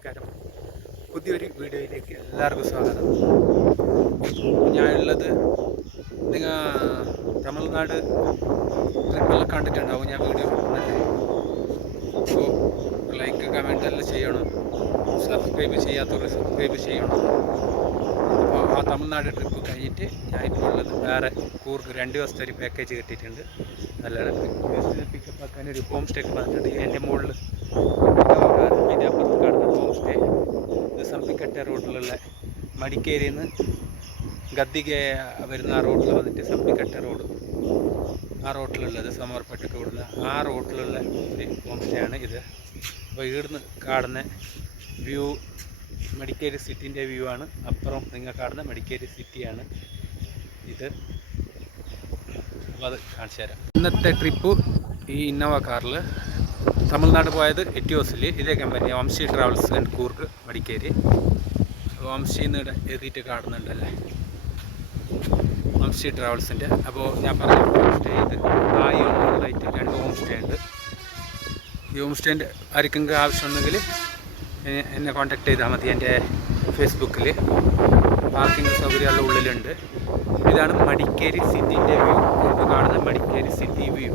നമസ്കാരം. പുതിയൊരു വീഡിയോയിലേക്ക് എല്ലാവർക്കും സ്വാഗതം. ഞാനുള്ളത് നിങ്ങൾ തമിഴ്നാട് ട്രിപ്പെല്ലാം കണ്ടിട്ടുണ്ടാവും ഞാൻ വീഡിയോ ഇടുന്നത്. അപ്പോൾ ലൈക്ക് കമൻ്റ് എല്ലാം ചെയ്യണം, സബ്സ്ക്രൈബ് ചെയ്യാത്തവർ സബ്സ്ക്രൈബ് ചെയ്യണം. അപ്പോൾ ആ തമിഴ്നാട് ട്രിപ്പ് കഴിഞ്ഞിട്ട് ഞാൻ ഇപ്പോൾ ഉള്ളത് വേറെ കൂർഗ് 2 ദിവസത്തെ ഒരു പാക്കേജ് കിട്ടിയിട്ടുണ്ട്. നല്ലതാണ്. പിക്കപ്പ് ആക്കാൻ ഒരു ഹോം സ്റ്റേക്ക് വന്നിട്ടുണ്ട്. എൻ്റെ മുകളിൽ ഇതിൻ്റെ അപ്പുറത്ത് കാണുന്ന ഹോം സ്റ്റേ ഇത് സമ്പിക്കട്ട റോഡിലുള്ള മടിക്കേരിയിൽ നിന്ന് ഗദ്ദിക വരുന്ന ആ റോഡിൽ വന്നിട്ട് സമ്പിക്കട്ട റോഡ് ആ റോഡിലുള്ളത് സമർപ്പട്ടൊക്കെ വിടുന്ന ആ റോഡിലുള്ള ഒരു ഹോം സ്റ്റേ ആണ് ഇത്. അപ്പോൾ ഇവിടുന്ന് കാണുന്ന വ്യൂ മടിക്കേരി സിറ്റിൻ്റെ വ്യൂ ആണ്. അപ്പുറം നിങ്ങൾ കാണുന്ന മടിക്കേരി സിറ്റിയാണ് ഇത്. അപ്പോൾ അത് കാണിച്ചു തരാം. ഇന്നത്തെ ട്രിപ്പ് ഈ ഇന്നോവ കാറിൽ തമിഴ്നാട് പോയത് എറ്റിയോസിൽ ഇതേ കമ്പനി വംശി ട്രാവൽസ് ആൻഡ് കൂർഗ് മടിക്കേരി. വംശിന്ന് എഴുതിയിട്ട് കാണുന്നുണ്ടല്ലേ, വംശി ട്രാവൽസിൻ്റെ. അപ്പോൾ ഞാൻ പറഞ്ഞ ഹോം സ്റ്റേ ഇത് തായിലായിട്ട് 2 ഹോം സ്റ്റേ ഉണ്ട്. ഈ ഹോം സ്റ്റേൻ്റെ ആർക്കെങ്കിലും ആവശ്യമുണ്ടെങ്കിൽ എന്നെ കോൺടാക്ട് ചെയ്താൽ മതി. എൻ്റെ ഫേസ്ബുക്കിൽ പാർക്കിംഗ് സൗകര്യമുള്ള ഉള്ളിലുണ്ട്. ഇതാണ് മടിക്കേരി സിറ്റിൻ്റെ വ്യൂ. ഇത് കാണുന്ന മടിക്കേരി സിറ്റി വ്യൂ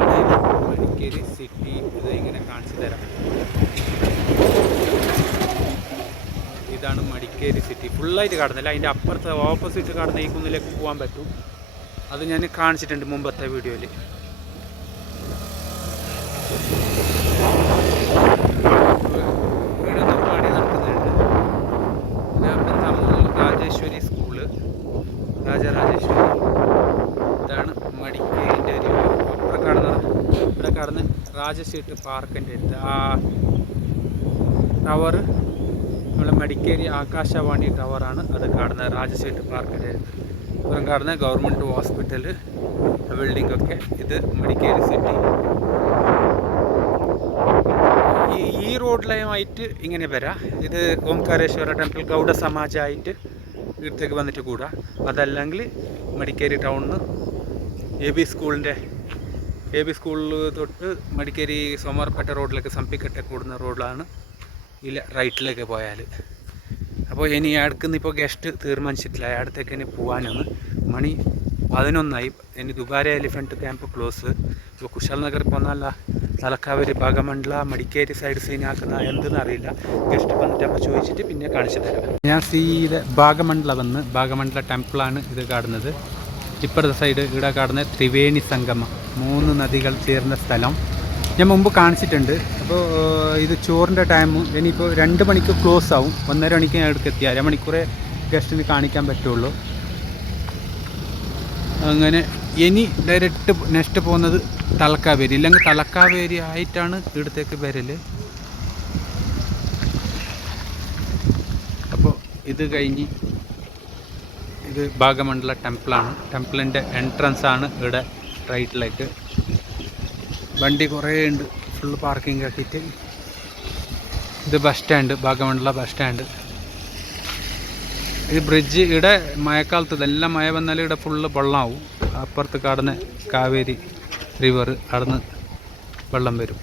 ആണ്. മടിക്കേരി സിറ്റി ഇത് ഇങ്ങനെ കാണിച്ചു തരാം. ഇതാണ് മടിക്കേരി സിറ്റി. ഫുള്ളായിട്ട് കാണുന്നില്ല, അതിൻ്റെ അപ്പുറത്ത് ഓപ്പോസിറ്റ് കാണുന്ന ഈ കുന്നിലേക്ക് പോകാൻ പറ്റും. അത് ഞാൻ കാണിച്ചിട്ടുണ്ട് മുമ്പത്തെ വീഡിയോയിൽ. ഇവിടെ പണി നടക്കുന്നുണ്ട്. രാജേശ്വരി സ്കൂള്, രാജരാജേശ്വരി. ഇതാണ് മടിക്കേരിൻ്റെ ഒരു ഇവിടെ കാണുന്ന രാജശീട്ട് പാർക്കിൻ്റെ അടുത്ത് ആ ടവർ, നമ്മളെ മടിക്കേരി ആകാശവാണി ടവറാണ് അത് കാണുന്നത്. രാജശീട്ട് പാർക്കിൻ്റെ അടുത്ത് ഇപ്പം കാണുന്ന ഗവൺമെൻറ് ഹോസ്പിറ്റൽ ബിൽഡിങ്ങൊക്കെ. ഇത് മടിക്കേരി സിറ്റി. ഈ റോഡിലായിട്ട് ഇങ്ങനെ വരാം. ഇത് ഓംകാരേശ്വര ടെമ്പിൾ ഗൗഡ സമാജമായിട്ട് ഇവിടത്തേക്ക് വന്നിട്ട് കൂടാ. അതല്ലെങ്കിൽ മടിക്കേരി ടൗണിൽ എ ബി സ്കൂളിൽ തൊട്ട് മടിക്കേരി സോമാർപേട്ട റോഡിലേക്ക് സമ്പിക്കട്ട കൂടുന്ന റോഡിലാണ് ഇല്ല റൈറ്റിലേക്ക് പോയാൽ. അപ്പോൾ ഇനി അടുക്കുന്ന ഇപ്പോൾ ഗസ്റ്റ് തീരുമാനിച്ചിട്ടില്ല അടുത്തേക്ക് ഇനി പോകാനൊന്ന്. മണി 11 ഇനി ദുബാര എലിഫൻറ്റ് ക്യാമ്പ് ക്ലോസ്. ഇപ്പോൾ കുശാൽ നഗർ പോന്നല്ല, തലക്കാവേരി ഭാഗമണ്ഡല മടിക്കേരി സൈഡ് സീനാക്കുന്ന എന്തെന്ന് അറിയില്ല. ഗസ്റ്റ് വന്നിട്ട് അപ്പോൾ ചോദിച്ചിട്ട് പിന്നെ കാണിച്ചു തരാം. ഞാൻ ഭാഗമണ്ഡല വന്ന് ഭാഗമണ്ഡല ടെമ്പിളാണ് ഇത് കാണുന്നത്. ഇപ്പുറത്തെ സൈഡ് ഇവിടെ കാണുന്ന ത്രിവേണി സംഗമം, 3 നദികൾ ചേർന്ന സ്ഥലം ഞാൻ മുമ്പ് കാണിച്ചിട്ടുണ്ട്. അപ്പോൾ ഇത് ചോറിൻ്റെ ടൈം ഇനിയിപ്പോൾ 2 മണിക്ക് ക്ലോസ് ആവും. 1:30 മണിക്ക് ഞാൻ ഇടയ്ക്ക് എത്തി. അരമണിക്കൂറേ ഗസ്റ്റിന് കാണിക്കാൻ പറ്റുള്ളൂ. അങ്ങനെ ഇനി ഡയറക്റ്റ് നെക്സ്റ്റ് പോകുന്നത് തലക്കാവേരി, ഇല്ലെങ്കിൽ തലക്കാവേരി ആയിട്ടാണ് ഇവിടത്തേക്ക് വരൽ. അപ്പോൾ ഇത് കഴിഞ്ഞ് ഇത് ഭാഗമണ്ഡല ടെമ്പിളാണ്. ടെമ്പിളിൻ്റെ എൻട്രൻസ് ആണ് ഇവിടെ റൈറ്റിലേക്ക്. വണ്ടി കുറേ ഉണ്ട്, ഫുള്ള് പാർക്കിംഗ് ആക്കിയിട്ട്. ഇത് bus stand, Bhagamandala bus stand. ഇത് ബ്രിഡ്ജ്. ഇവിടെ മഴക്കാലത്ത് ഇതെല്ലാം മഴ വന്നാൽ ഇവിടെ ഫുള്ള് വെള്ളമാവും. അപ്പുറത്ത് കാണുന്ന കാവേരി റിവർ, അവിടുന്ന് വെള്ളം വരും.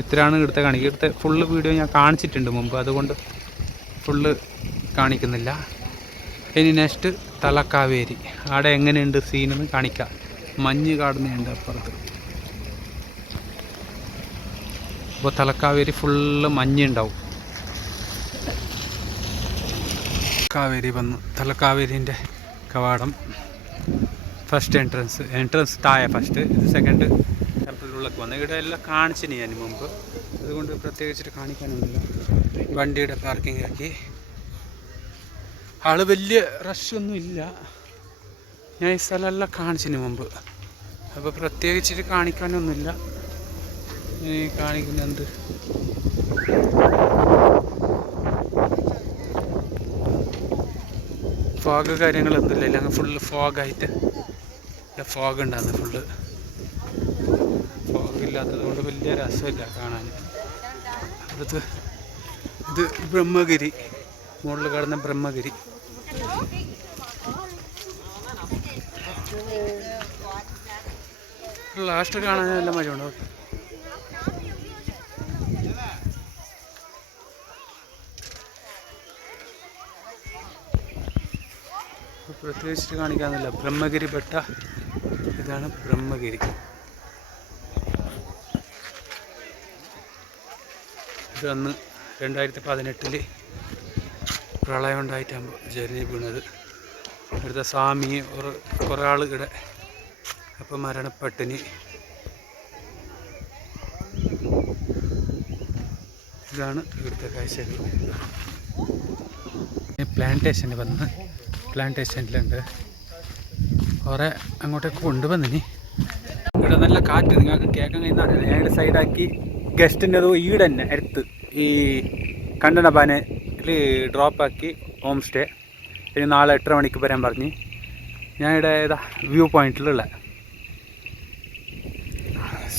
ഇത്രയാണ് ഇവിടുത്തെ കാണിക്കുക. ഇവിടുത്തെ ഫുള്ള് വീഡിയോ ഞാൻ കാണിച്ചിട്ടുണ്ട് മുമ്പ്, അതുകൊണ്ട് ഫുള്ള് കാണിക്കുന്നില്ല. ഇനി നെക്സ്റ്റ് തലക്കാവേരി. അവിടെ എങ്ങനെയുണ്ട് സീനെന്ന് കാണിക്കാം. മഞ്ഞ് കാണുന്നുണ്ട് അപ്പുറത്ത്. അപ്പോൾ തലക്കാവേരി ഫുള്ള് മഞ്ഞുണ്ടാവും. കാവേരി വന്നു. തലക്കാവേരിൻ്റെ കവാടം ഫസ്റ്റ് എൻട്രൻസ് താഴെ ഫസ്റ്റ്. ഇത് സെക്കൻഡ് ടെമ്പിളിനുള്ളിലേക്ക് വന്നു. ഇവിടെ എല്ലാം കാണിച്ചിന് ഞാൻ മുമ്പ്, അതുകൊണ്ട് പ്രത്യേകിച്ചിട്ട് കാണിക്കാനൊന്നുമില്ല. വണ്ടിയുടെ പാർക്കിംഗ് ആക്കി. ആൾ വലിയ റഷൊന്നും ഇല്ല. ഞാൻ ഈ സ്ഥലമെല്ലാം കാണിച്ചിന് മുമ്പ്, അപ്പോൾ പ്രത്യേകിച്ചിട്ട് കാണിക്കാനൊന്നുമില്ല. കാണിക്കുന്ന എന്ത് ഫോഗ് കാര്യങ്ങളൊന്നുമില്ല. ഇല്ലെങ്കിൽ ഫുള്ള് ഫോഗായിട്ട് ഫോഗ് ഉണ്ടാകുന്നത്. ഫുള്ള് ഫോഗില്ലാത്തത് കൊണ്ട് വലിയ രസമില്ല കാണാൻ. ഇത് ബ്രഹ്മഗിരി, മുകളിൽ കാണുന്ന ബ്രഹ്മഗിരി. ലാസ്റ്റ് കാണാൻ നല്ല മഴയുണ്ടോ? പ്രത്യേകിച്ച് കാണിക്കാന്നില്ല. ബ്രഹ്മഗിരി ബെട്ട, ഇതാണ് ബ്രഹ്മഗിരി. ഇത് അന്ന് 2018 പ്രളയം ഉണ്ടായിട്ടാകുമ്പോൾ ജരി വീണത്. ഇവിടുത്തെ സ്വാമി കുറേ ആൾ ഇവിടെ അപ്പം മരണപ്പെട്ടിന്. ഇതാണ് ഇവിടുത്തെ കാഴ്ചകൾ. പ്ലാന്റേഷന് വന്ന് പ്ലാന്റേഷനിലുണ്ട് കുറേ അങ്ങോട്ടേക്ക് കൊണ്ടുവന്നിനി. ഇവിടെ നല്ല കാറ്റ് നിങ്ങൾക്ക് കേൾക്കാൻ കഴിയുന്നതാണ്. ഞാൻ സൈഡാക്കി ഗസ്റ്റിൻ്റെ ഈടെ തന്നെ അടുത്ത് ഈ കണ്ടനപാനയിൽ ഡ്രോപ്പാക്കി ഹോം സ്റ്റേ. ഇനി നാളെ 8:30 മണിക്ക് വരാൻ പറഞ്ഞ്. ഞാൻ ഇവിടെ ഏതാ വ്യൂ പോയിന്റിലുള്ള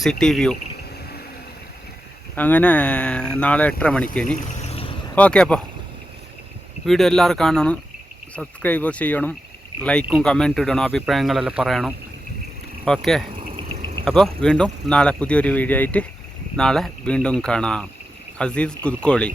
സിറ്റി വ്യൂ. അങ്ങനെ നാളെ 8:30 മണിക്ക് ഇനി. ഓക്കെ, അപ്പോൾ വീഡിയോ എല്ലാവരും കാണണം, സബ്സ്ക്രൈബ് ചെയ്യണം, ലൈക്കും കമൻറ്റ് ഇടണം, അഭിപ്രായങ്ങളെല്ലാം പറയണം. ഓക്കെ, അപ്പോൾ വീണ്ടും നാളെ പുതിയൊരു വീഡിയോ ആയിട്ട് നാളെ വീണ്ടും കാണാം. അസീസ് കുതുക്കോളി.